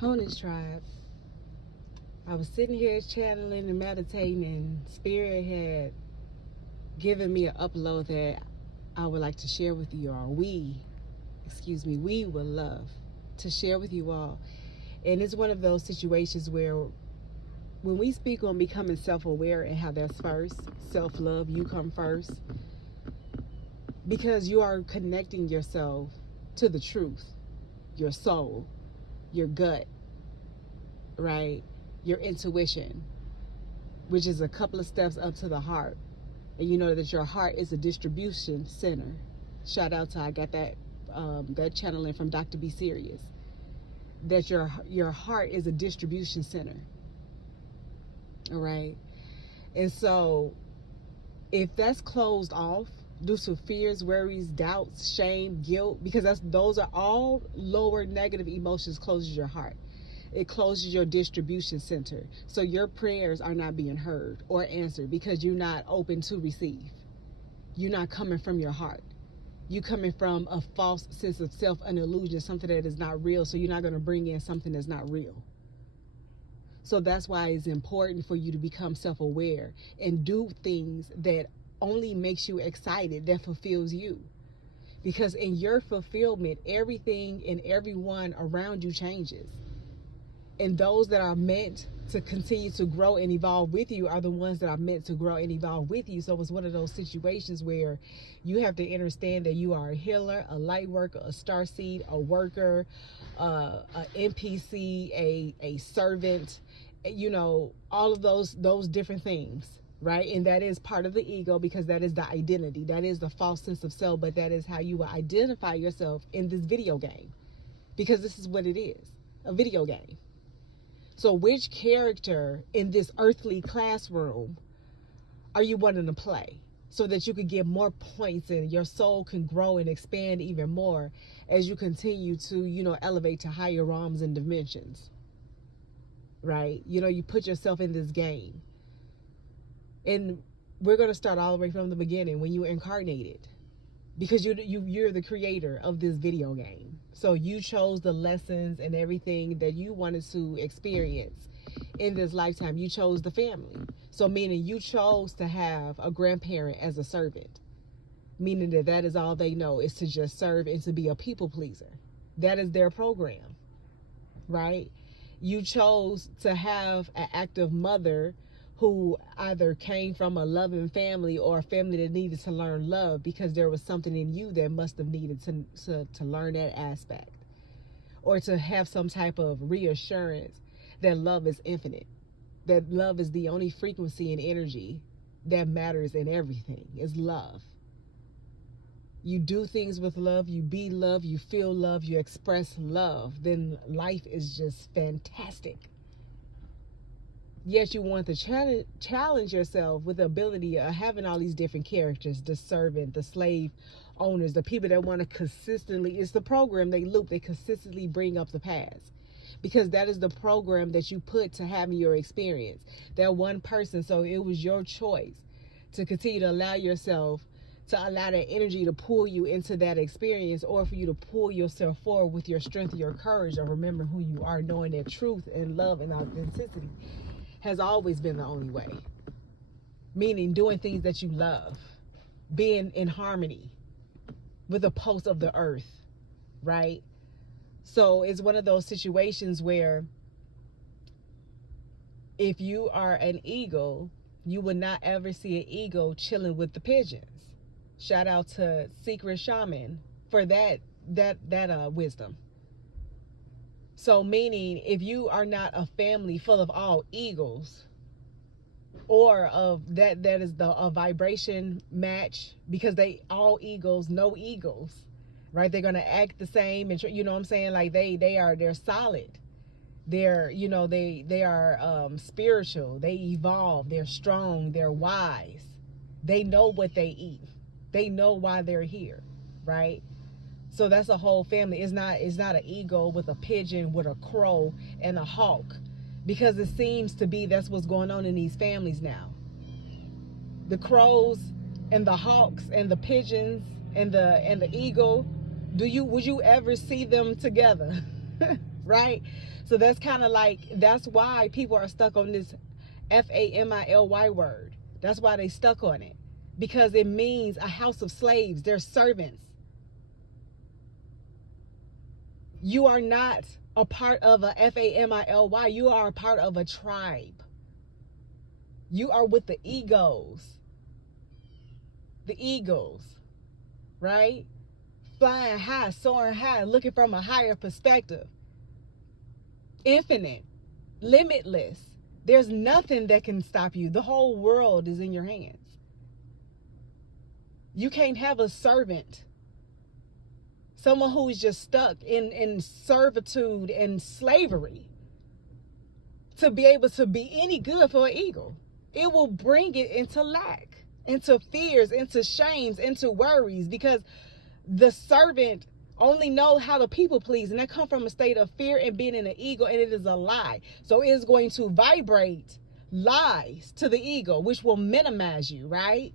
Honus Tribe. I was sitting here channeling and meditating, and Spirit had given me an upload that I would like to share with you all. We would love to share with you all. And it's one of those situations where when we speak on becoming self-aware and how that's first, self-love, you come first, because you are connecting yourself to the truth, your soul, your gut, right? Your intuition, which is a couple of steps up to the heart. And you know that your heart is a distribution center. Shout out to, I got that channeling from Dr. Be Serious. That your heart is a distribution center. All right. And so if that's closed off due to fears, worries, doubts, shame, guilt, because those are all lower negative emotions, closes your heart. It closes your distribution center. So your prayers are not being heard or answered because you're not open to receive. You're not coming from your heart. You're coming from a false sense of self, an illusion, something that is not real. So you're not going to bring in something that's not real. So that's why it's important for you to become self-aware and do things that only makes you excited, that fulfills you. Because in your fulfillment, everything and everyone around you changes. And those that are meant to continue to grow and evolve with you are the ones that are meant to grow and evolve with you. So it's one of those situations where you have to understand that you are a healer, a light worker, a starseed, a worker, a NPC, a servant, you know, all of those different things, right? And that is part of the ego, because that is the identity. That is the false sense of self, but that is how you will identify yourself in this video game, because this is what it is, a video game. So which character in this earthly classroom are you wanting to play so that you can get more points and your soul can grow and expand even more as you continue to, you know, elevate to higher realms and dimensions, right? You know, you put yourself in this game. And we're going to start all the way from the beginning when you incarnated, because you're the creator of this video game. So you chose the lessons and everything that you wanted to experience in this lifetime. You chose the family. So meaning you chose to have a grandparent as a servant, meaning that is all they know, is to just serve and to be a people pleaser. That is their program, right? You chose to have an active mother who either came from a loving family or a family that needed to learn love, because there was something in you that must have needed to learn that aspect, or to have some type of reassurance that love is infinite, that love is the only frequency and energy that matters in everything, is love. You do things with love, you be love, you feel love, you express love, then life is just fantastic. Yes, you want to challenge yourself with the ability of having all these different characters, the servant, the slave owners, the people that want to consistently, it's the program they loop, they consistently bring up the past. Because that is the program that you put to having your experience. That one person, so it was your choice to continue to allow yourself, to allow that energy to pull you into that experience, or for you to pull yourself forward with your strength, your courage, of remembering who you are, knowing that truth and love and authenticity has always been the only way. Meaning doing things that you love, being in harmony with the pulse of the earth, right? So it's one of those situations where if you are an eagle, you would not ever see an eagle chilling with the pigeons. Shout out to Secret Shaman for that wisdom. So meaning, if you are not a family full of all eagles, or of that is a vibration match, because they all eagles, no egos, right? They're gonna act the same, and you know what I'm saying? Like they're solid. They're, you know, they are spiritual. They evolve. They're strong. They're wise. They know what they eat. They know why they're here, right? So that's a whole family. It's not an eagle with a pigeon, with a crow and a hawk, because it seems to be that's what's going on in these families now. The crows and the hawks and the pigeons and the eagle, would you ever see them together? right? So that's kind of like, that's why people are stuck on this family word. That's why they stuck on it, because it means a house of slaves. They're servants. You are not a part of a family. You are a part of a tribe. You are with the egos. The eagles, right? Flying high, soaring high, looking from a higher perspective. Infinite, limitless. There's nothing that can stop you. The whole world is in your hands. You can't have a servant, someone who's just stuck in servitude and slavery, to be able to be any good for an eagle. It will bring it into lack, into fears, into shames, into worries, because the servant only know how to people please, and that come from a state of fear and being in an ego, and it is a lie. So it is going to vibrate lies to the ego, which will minimize you, right?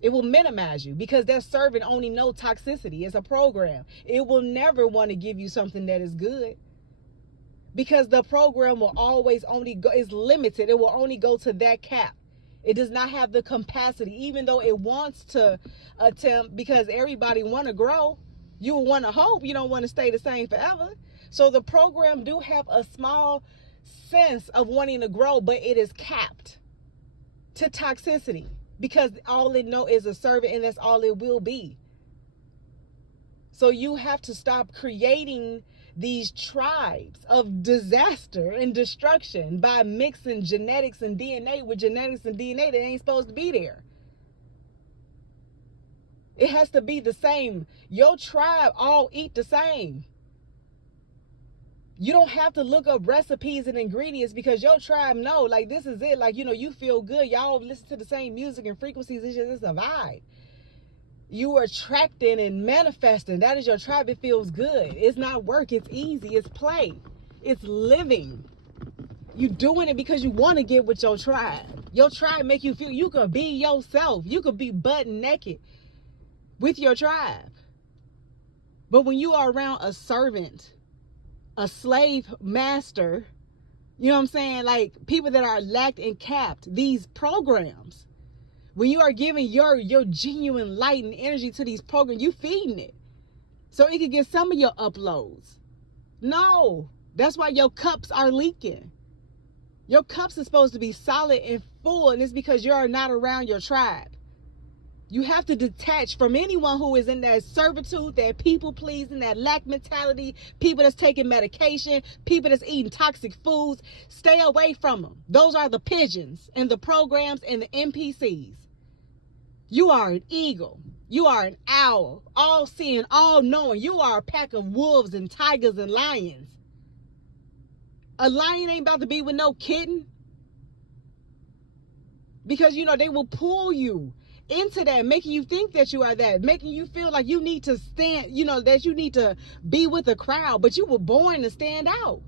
It will minimize you, because that servant only know toxicity. It's a program. It will never want to give you something that is good, because the program will always only go, is limited. It will only go to that cap. It does not have the capacity, even though it wants to attempt, because everybody want to grow. You want to hope. You don't want to stay the same forever. So the program do have a small sense of wanting to grow, but it is capped to toxicity, because all it know is a servant, and that's all it will be. So you have to stop creating these tribes of disaster and destruction by mixing genetics and DNA with genetics and DNA that ain't supposed to be there. It has to be the same. Your tribe all eat the same. You don't have to look up recipes and ingredients, because your tribe know, like, this is it. Like, you feel good. Y'all listen to the same music and frequencies. It's a vibe. You are attracting and manifesting. That is your tribe. It feels good. It's not work. It's easy. It's play. It's living. You doing it because you want to get with your tribe. Your tribe make you feel you could be yourself. You could be butt naked with your tribe. But when you are around a servant, a slave master, you know what I'm saying? Like, people that are lacked and capped, these programs, when you are giving your genuine light and energy to these programs, you feeding it, so it can get some of your uploads. No, that's why your cups are leaking. Your cups are supposed to be solid and full, and it's because you're not around your tribe. You have to detach from anyone who is in that servitude, that people pleasing, that lack mentality, people that's taking medication, people that's eating toxic foods. Stay away from them. Those are the pigeons and the programs and the NPCs. You are an eagle. You are an owl, all seeing, all knowing. You are a pack of wolves and tigers and lions. A lion ain't about to be with no kitten, because they will pull you into that, making you think that you are that, making you feel like you need to stand, that you need to be with the crowd, but you were born to stand out.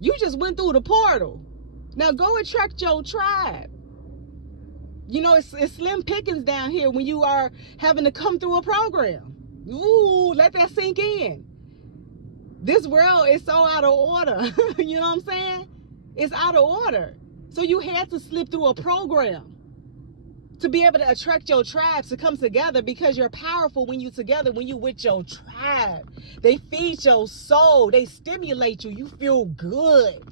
You just went through the portal. Now go attract your tribe. It's slim pickings down here when you are having to come through a program. Ooh, let that sink in. This world is so out of order. You know what I'm saying? It's out of order. So you had to slip through a program to be able to attract your tribes to come together, because you're powerful when you together, when you with your tribe. They feed your soul. They stimulate you. You feel good.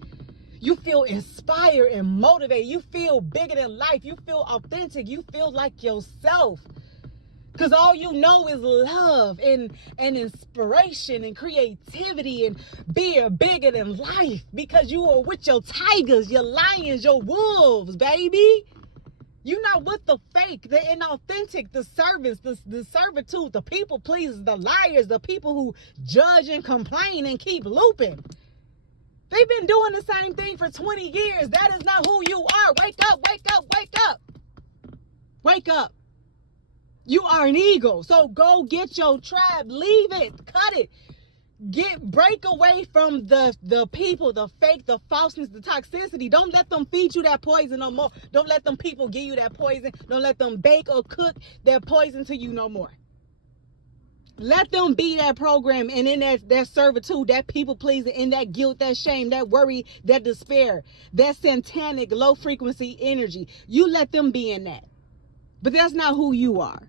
You feel inspired and motivated. You feel bigger than life. You feel authentic. You feel like yourself. Because all you know is love and inspiration and creativity and being bigger than life, because you are with your tigers, your lions, your wolves, baby. You're not with the fake, the inauthentic, the servants, the servitude, the people pleasers, the liars, the people who judge and complain and keep looping. They've been doing the same thing for 20 years. That is not who you are. Wake up, wake up, wake up. Wake up. You are an eagle. So go get your tribe. Leave it. Cut it. Break away from the people, the fake, the falseness, the toxicity. Don't let them feed you that poison no more. Don't let them people give you that poison. Don't let them bake or cook that poison to you no more. Let them be that program, and in that servitude, that people pleasing, in that guilt, that shame, that worry, that despair, that satanic low frequency energy. You let them be in that. But that's not who you are.